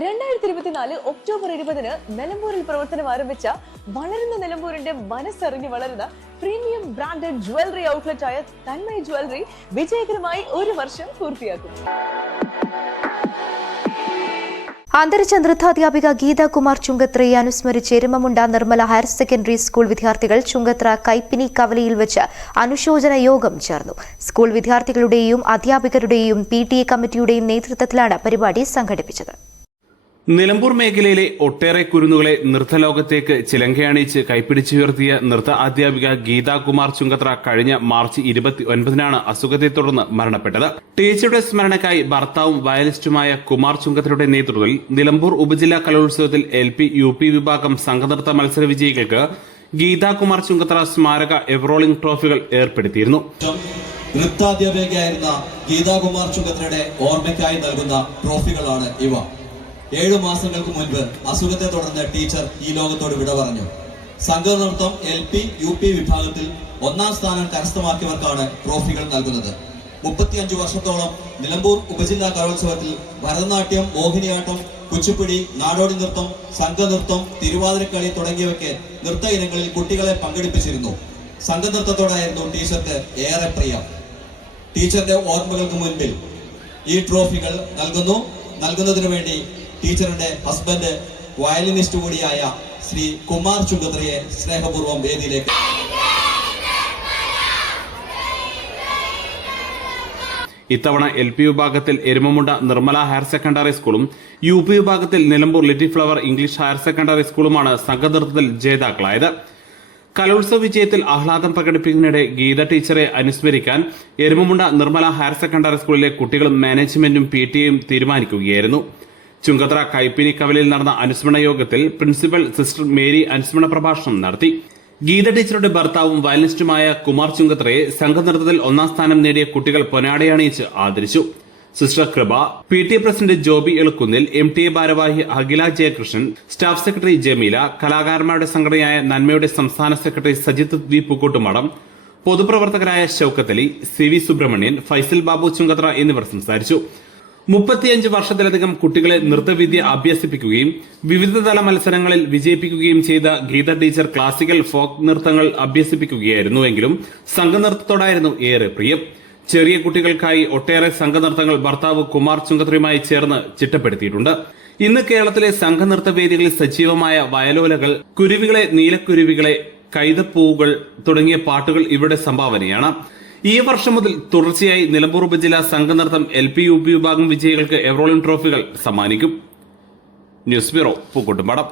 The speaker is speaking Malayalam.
രണ്ടായിരത്തി ഇരുപത്തിനാല് ഒക്ടോബർ ഇരുപതിന് നിലമ്പൂരിൽ പ്രവർത്തനം ആരംഭിച്ച വളരുന്ന നിലമ്പൂരിന്റെ മനസ്സറിഞ്ഞ് വളരുന്ന പ്രീമിയം ബ്രാൻഡഡ് ജ്വല്ലറി ഔട്ട്ലെറ്റ് ആയ തന്മയ ജ്വല്ലറി വിജയകരമായി ഒരു വർഷം പൂർത്തിയാക്കും. അന്തരിച്ച നൃത്താധ്യാപിക ഗീതാകുമാർ ചുങ്കത്രയെ അനുസ്മരിച്ച് Erumamunda Nirmala higher secondary school വിദ്യാർത്ഥികൾ ചുങ്കത്ര കൈപ്പിനി കവലയിൽ വെച്ച് അനുശോചന യോഗം ചേർന്നു. സ്കൂൾ വിദ്യാർത്ഥികളുടെയും അധ്യാപകരുടെയും പി കമ്മിറ്റിയുടെയും നേതൃത്വത്തിലാണ് പരിപാടി സംഘടിപ്പിച്ചത്. നിലമ്പൂർ മേഖലയിലെ ഒട്ടേറെ കുരുന്നുകളെ നൃത്തലോകത്തേക്ക് ചിലങ്കയണിയിച്ച് കൈപ്പിടിച്ചുയർത്തിയ നൃത്ത അധ്യാപിക ഗീതാകുമാർ ചുങ്കത്ര കഴിഞ്ഞ മാർച്ച് ഇരുപത്തി ഒൻപതിനാണ് അസുഖത്തെ തുടർന്ന് മരണപ്പെട്ടത്. ടീച്ചറുടെ സ്മരണക്കായി ഭർത്താവും വയലിസ്റ്റുമായ കുമാർ ചുങ്കത്രയുടെ നേതൃത്വത്തിൽ നിലമ്പൂർ ഉപജില്ലാ കലോത്സവത്തിൽ എൽ പി യു പി വിഭാഗം സംഘനൃത്ത മത്സര വിജയികൾക്ക് ഗീതാകുമാർ ചുങ്കത്ര സ്മാരക എവറോളിംഗ് ട്രോഫികൾ ഏർപ്പെടുത്തിയിരുന്നു. നൃത്താധ്യാപികയായിരുന്ന ഗീതാകുമാർ ചുങ്കത്രയുടെ ഓർമ്മയ്ക്കായി നൽകുന്ന ട്രോഫികളാണ് ഇവ. ഏഴു മാസങ്ങൾക്ക് മുൻപ് അസുഖത്തെ തുടർന്ന് ടീച്ചർ ഈ ലോകത്തോട് വിട പറഞ്ഞു. സംഘനൃത്തം എൽ പി യു പി വിഭാഗത്തിൽ ഒന്നാം സ്ഥാനം കരസ്ഥമാക്കിയവർക്കാണ് ട്രോഫികൾ നൽകുന്നത്. മുപ്പത്തിയഞ്ചു വർഷത്തോളം നിലമ്പൂർ ഉപജില്ലാ കലോത്സവത്തിൽ ഭരതനാട്യം മോഹിനിയാട്ടം കുച്ചിപ്പുടി നാടോടി നൃത്തം സംഘനൃത്തം തിരുവാതിരക്കളി തുടങ്ങിയവയ്ക്ക് നൃത്ത ഇനങ്ങളിൽ കുട്ടികളെ പങ്കെടുപ്പിച്ചിരുന്നു. സംഘനൃത്തത്തോടായിരുന്നു ടീച്ചർക്ക് ഏറെ പ്രിയം. ടീച്ചറിന്റെ ഓർമ്മകൾക്ക് മുൻപിൽ ഈ ട്രോഫികൾ നൽകുന്നു. നൽകുന്നതിനു വേണ്ടി ടീച്ചറുടെ ഹസ്ബൻഡ് വയലിനിസ്റ്റ് കൂടിയായ ശ്രീ കുമാർ ചുങ്കത്രയെ സ്നേഹപൂർവം വേദിയിലേക്ക് ഇത്തവണ എൽ പി വിഭാഗത്തിൽ എരുമമുണ്ട നിർമ്മല ഹയർ സെക്കൻഡറി സ്കൂളും യു പി വിഭാഗത്തിൽ Nilambur little flower English higher secondary സ്കൂളുമാണ് സംഘനൃത്തത്തിൽ ജേതാക്കളായത്. കലോത്സവ വിജയത്തിൽ ആഹ്ലാദം പ്രകടിപ്പിക്കുന്നതിനിടെ ഗീത ടീച്ചറെ അനുസ്മരിക്കാൻ എരുമമുണ്ട നിർമ്മല ഹയർ സെക്കൻഡറി സ്കൂളിലെ കുട്ടികളും മാനേജ്മെന്റും പി തീരുമാനിക്കുകയായിരുന്നു. ചുങ്കത്ര കൈപ്പിനി കവലിൽ നടന്ന അനുസ്മരണ യോഗത്തിൽ പ്രിൻസിപ്പൽ സിസ്റ്റർ മേരി അനുസ്മരണ പ്രഭാഷണം നടത്തി. ഗീത ടീച്ചറുടെ ഭർത്താവും വയലിനിസ്റ്റുമായ കുമാർ ചുങ്കത്രയെ സംഘനൃത്തത്തിൽ ഒന്നാം സ്ഥാനം നേടിയ കുട്ടികൾ പൊനാടയണിയിച്ച് ആദരിച്ചു. Sister Kripa P T president Joby Elukkunnil M T A ഭാരവാഹി അഖില ജയകൃഷ്ണൻ സ്റ്റാഫ് സെക്രട്ടറി ജമീല കലാകാരന്മാരുടെ സംഘടനയായ നന്മയുടെ സംസ്ഥാന സെക്രട്ടറി സജിത്ത് വി പൂക്കോട്ടുമടം പൊതുപ്രവർത്തകരായ ഷൌക്കത്തലി സി വി സുബ്രഹ്മണ്യൻ ഫൈസൽ ബാബു ചുങ്കത്ര എന്നിവർ സംസാരിച്ചു. മുപ്പത്തിയഞ്ച് വർഷത്തിലധികം കുട്ടികളെ നൃത്തവിദ്യ അഭ്യസിപ്പിക്കുകയും വിവിധതല മത്സരങ്ങളിൽ വിജയിപ്പിക്കുകയും ചെയ്ത ഗീത ടീച്ചർ ക്ലാസിക്കൽ ഫോക്ക് നൃത്തങ്ങൾ അഭ്യസിപ്പിക്കുകയായിരുന്നുവെങ്കിലും സംഘനൃത്തത്തോടായിരുന്നു ഏറെ പ്രിയം. ചെറിയ കുട്ടികൾക്കായി ഒട്ടേറെ സംഘനൃത്തങ്ങൾ ഭർത്താവ് കുമാർ ചുങ്കത്രിയുമായി ചേർന്ന് ചിട്ടപ്പെടുത്തിയിട്ടുണ്ട്. ഇന്ന് കേരളത്തിലെ സംഘനൃത്ത വേദികളിൽ സജീവമായ വയലോലകൾ കുരുവികളെ നീലക്കുരുവികളെ കൈതപ്പൂവുകൾ തുടങ്ങിയ പാട്ടുകൾ ഇവരുടെ സംഭാവനയാണ്. ഈ വർഷം മുതൽ തുടർച്ചയായി നിലമ്പൂർ ഉപജില്ലാ സംഘനൃത്തം എൽ പി യു പി വിഭാഗം വിജയികൾക്ക് എവറോളിംഗ് ട്രോഫികൾ സമ്മാനിക്കും. News bureau Pookkottumpadam.